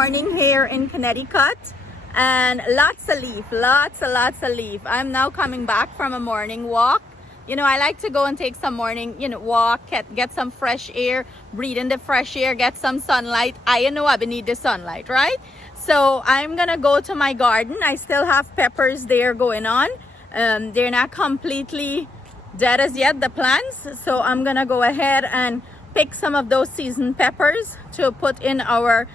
morning here in Connecticut, and lots of leaf. I'm now coming back from a morning walk. You know, I like to go and take some morning, walk, get some fresh air, breathe in the fresh air, get some sunlight. I know I need the sunlight, right? So I'm gonna go to my garden. I still have peppers there going on. They're not completely dead as yet, the plants. So I'm gonna go ahead and pick some of those seasoned peppers to put in our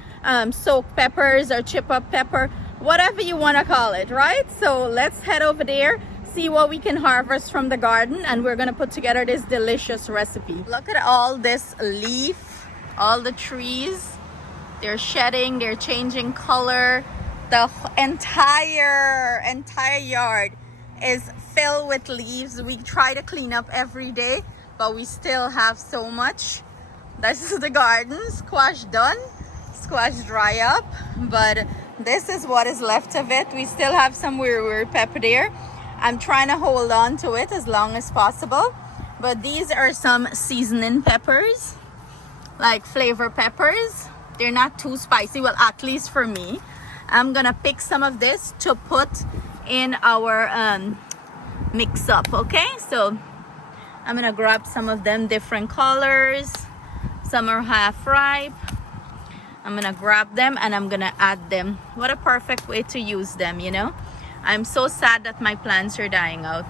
soaked peppers or chip up pepper, whatever you want to call it, right? So let's head over there, see what we can harvest from the garden, and we're going to put together this delicious recipe. Look at all this leaf, all the trees. They're shedding, they're changing color. The entire yard is filled with leaves. We try to clean up every day, but we still have so much. This is the garden. Squash done, squash dry up, but this is what is left of it. We still have some Wiri Wiri pepper there. I'm trying to hold on to it as long as possible, but these are some seasoning peppers, like flavor peppers. They're not too spicy, well, at least for me. I'm gonna pick some of this to put in our mix up. Okay, so I'm gonna grab some of them, different colors. Some are half ripe. I'm gonna grab them and I'm gonna add them. What a perfect way to use them, you know? I'm so sad that my plants are dying out.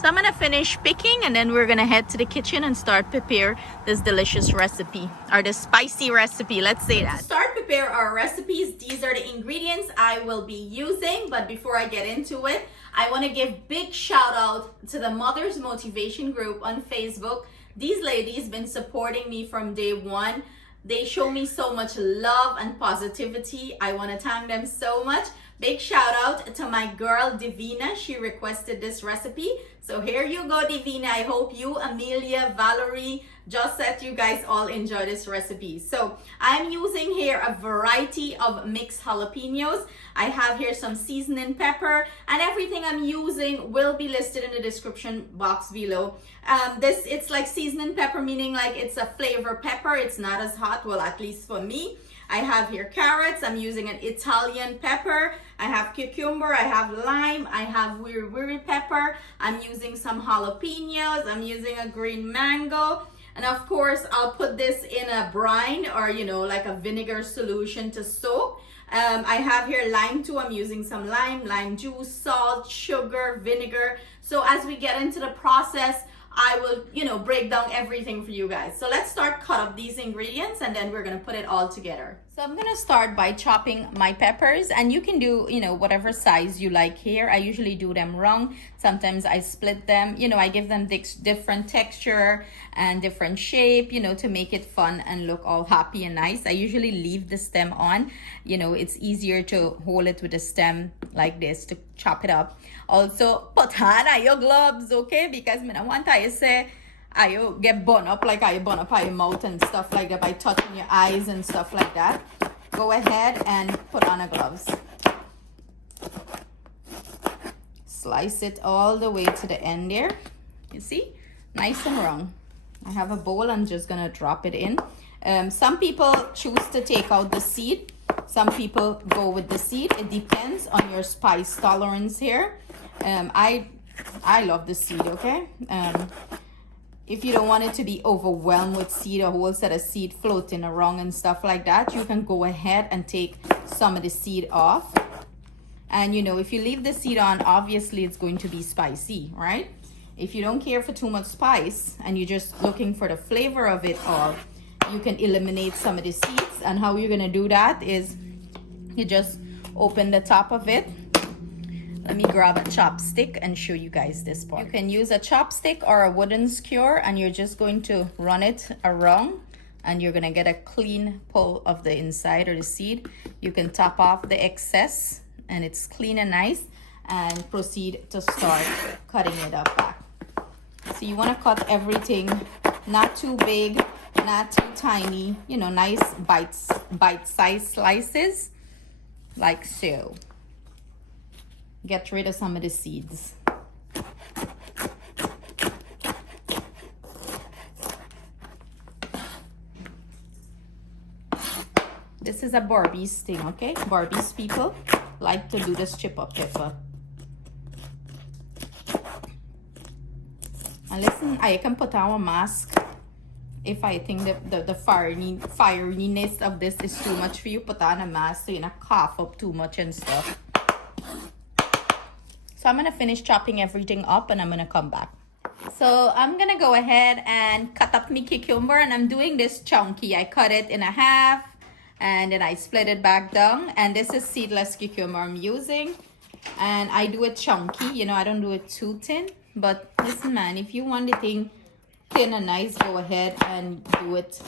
So I'm gonna finish picking and then we're gonna head to the kitchen and start prepare this delicious recipe, or the spicy recipe, let's say that. To start prepare our recipes, these are the ingredients I will be using. But before I get into it, I wanna give big shout out to the Mothers Motivation Group on Facebook. These ladies been supporting me from day one. They show me so much love and positivity. I want to thank them so much. Big shout out to my girl Divina. She requested this recipe. So here you go, Divina. I hope you, Amelia, Valerie, Josette, you guys all enjoy this recipe. So I'm using here a variety of mixed jalapenos. I have here some seasoning pepper, and everything I'm using will be listed in the description box below. It's like seasoning pepper, meaning like it's a flavor pepper. It's not as hot, well, at least for me. I have here carrots. I'm using an Italian pepper. I have cucumber. I have lime. I have Wiri Wiri pepper. I'm using some jalapenos. I'm using a green mango. And of course, I'll put this in a brine, or, like a vinegar solution to soak. I have here lime too. I'm using some lime juice, salt, sugar, vinegar. So as we get into the process, I will, break down everything for you guys. So let's start cut up these ingredients and then we're gonna put it all together. So I'm gonna start by chopping my peppers, and you can do, whatever size you like here. I usually do them round. Sometimes I split them, I give them different texture and different shape, to make it fun and look all happy and nice. I usually leave the stem on. It's easier to hold it with the stem like this to chop it up. Also, put on your gloves, okay? Because I want to say, I get burned up like I burn up your mouth and stuff like that by touching your eyes and stuff like that. Go ahead and put on a gloves. Slice it all the way to the end there. You see? Nice and round. I have a bowl. I'm just going to drop it in. Some people choose to take out the seed. Some people go with the seed. It depends on your spice tolerance here. I love the seed, okay? If you don't want it to be overwhelmed with seed, a whole set of seed floating around and stuff like that, you can go ahead and take some of the seed off. And if you leave the seed on, obviously it's going to be spicy, right? If you don't care for too much spice and you're just looking for the flavor of it all, you can eliminate some of the seeds. And how you're gonna do that is you just open the top of it. Let me grab a chopstick and show you guys this part. You can use a chopstick or a wooden skewer, and you're just going to run it around and you're gonna get a clean pull of the inside or the seed. You can top off the excess and it's clean and nice, and proceed to start cutting it up back. So you wanna cut everything, not too big, not too tiny, nice bite-sized slices, like so. Get rid of some of the seeds. This is a Barbie's thing, okay? Barbie's people like to do this chip up pepper. And listen, I can put on a mask if I think that the fieriness of this is too much for you. Put on a mask so you're not cough up too much and stuff. So I'm gonna finish chopping everything up and I'm gonna come back. So I'm gonna go ahead and cut up my cucumber, and I'm doing this chunky. I cut it in a half and then I split it back down, and this is seedless cucumber I'm using, and I do it chunky, you know, I don't do it too thin. But listen man, if you want the thing thin and nice, go ahead and do it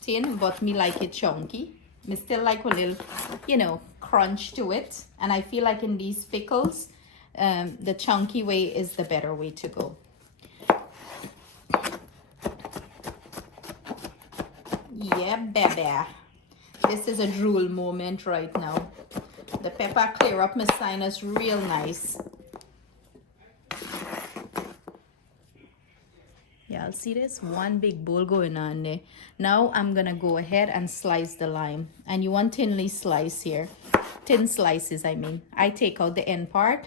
thin, but me like it chunky. Me still like a little, you know, crunch to it, and I feel like in these pickles the chunky way is the better way to go. Yeah, baby. This is a drool moment right now. The pepper clear up my sinus real nice. Yeah, I'll see this one big bowl going on there. Now I'm gonna go ahead and slice the lime. And you want thinly slice here. Thin slices, I mean. I take out the end part.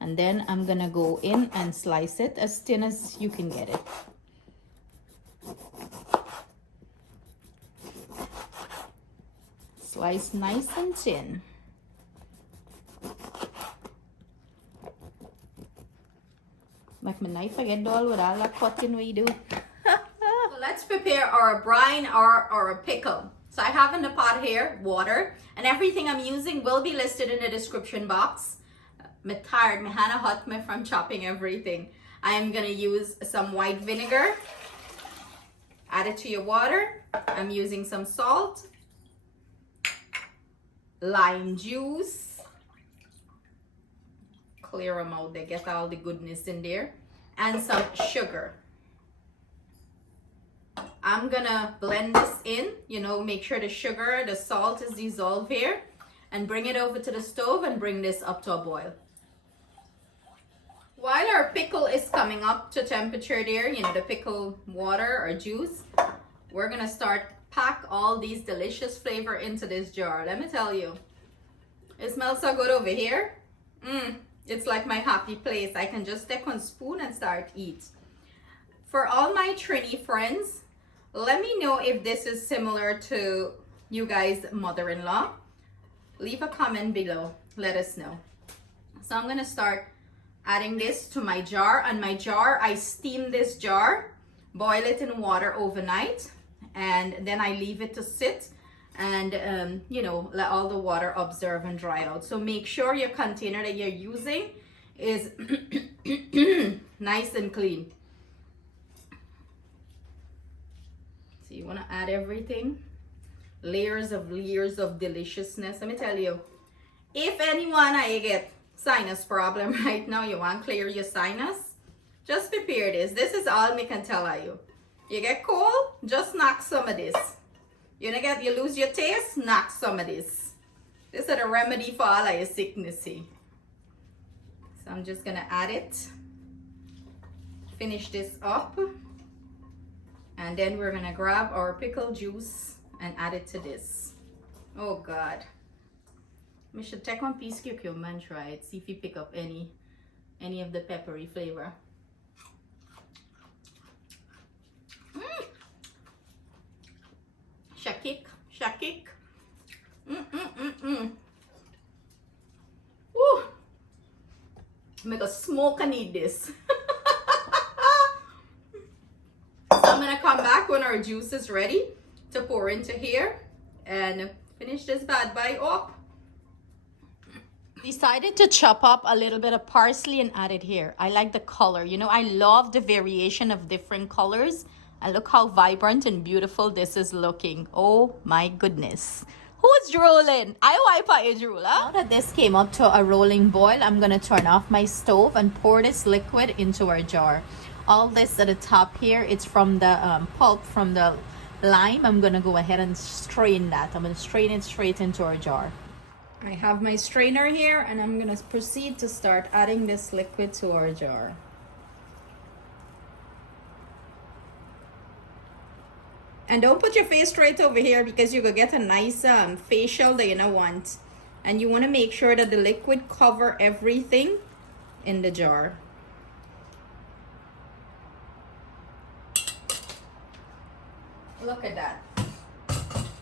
And then I'm gonna go in and slice it as thin as you can get it. Slice nice and thin. Make my knife again, doll, with all that cutting we do. So let's prepare our brine or a pickle. So I have in the pot here water, and everything I'm using will be listed in the description box. I'm tired, my hand hot me from chopping everything. I am gonna use some white vinegar. Add it to your water. I'm using some salt, lime juice, clear them out, they get all the goodness in there, and some sugar. I'm gonna blend this in, you know, make sure the sugar, the salt is dissolved here, and bring it over to the stove and bring this up to a boil. While our pickle is coming up to temperature there, you know, the pickle water or juice, we're gonna start pack all these delicious flavor into this jar. Let me tell you, it smells so good over here. It's like my happy place. I can just take one spoon and start eat. For all my Trini friends, let me know if this is similar to you guys' mother-in-law. Leave a comment below, let us know. So I'm gonna start adding this to my jar, and my jar, I steam this jar, boil it in water overnight, and then I leave it to sit and you know, let all the water absorb and dry out. So make sure your container that you're using is nice and clean. So you want to add everything, layers of deliciousness. Let me tell you, if anyone I get sinus problem right now, you want to clear your sinus, just prepare this. This is all me can tell you. You get cold, just knock some of this. You lose your taste, knock some of this. This is a remedy for all of your sickness. So I'm just gonna add it. Finish this up. And then we're gonna grab our pickle juice and add it to this. Oh God. We should take one piece of cucumber and try it. See if you pick up any of the peppery flavor. Shakik, shakik. Woo! Make a smoke and eat this. So I'm gonna come back when our juice is ready to pour into here and finish this bad boy up. Decided to chop up a little bit of parsley and add it here. I like the color. You know, I love the variation of different colors. And look how vibrant and beautiful this is looking. Oh my goodness. Who's drooling? I wipe out your drool, huh? Now that this came up to a rolling boil, I'm gonna turn off my stove and pour this liquid into our jar. All this at the top here, it's from the pulp from the lime. I'm gonna go ahead and strain that. I'm gonna strain it straight into our jar. I have my strainer here, and I'm gonna proceed to start adding this liquid to our jar. And don't put your face straight over here because you could get a nice facial that you don't want. And you want to make sure that the liquid cover everything in the jar. Look at that.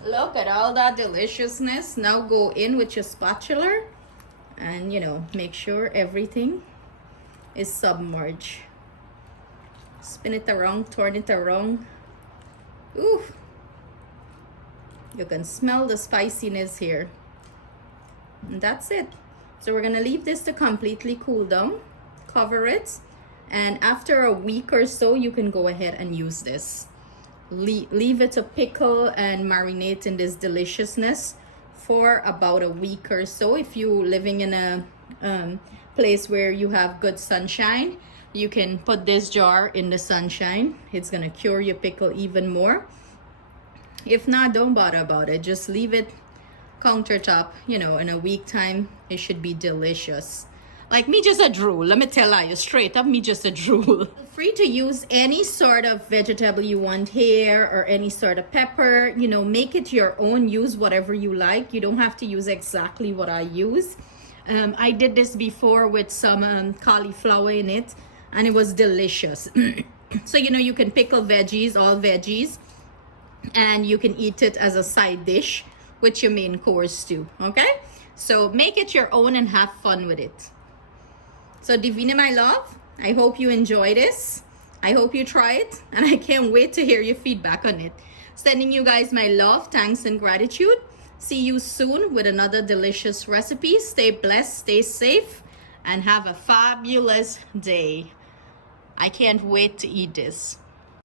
Look at all that deliciousness. Now go in with your spatula and, you know, make sure everything is submerged. Spin it around, turn it around. Ooh. You can smell the spiciness here. And that's it. So we're gonna leave this to completely cool down. Cover it. And after a week or so, you can go ahead and use this. Leave it to pickle and marinate in this deliciousness for about a week or so. If you're living in a place where you have good sunshine, you can put this jar in the sunshine. It's gonna cure your pickle even more. If not, don't bother about it. Just leave it countertop. You know, in a week time, it should be delicious. Like me just a drool. Let me tell you straight up, me just a drool. Free to use any sort of vegetable you want here or any sort of pepper. You know, make it your own. Use whatever you like. You don't have to use exactly what I use. I did this before with some cauliflower in it and it was delicious. So, you know, you can pickle veggies, all veggies, and you can eat it as a side dish with your main course too, okay? So make it your own and have fun with it. So Divine, my love, I hope you enjoy this. I hope you try it, and I can't wait to hear your feedback on it. Sending you guys my love, thanks, and gratitude. See you soon with another delicious recipe. Stay blessed, stay safe, and have a fabulous day. I can't wait to eat this.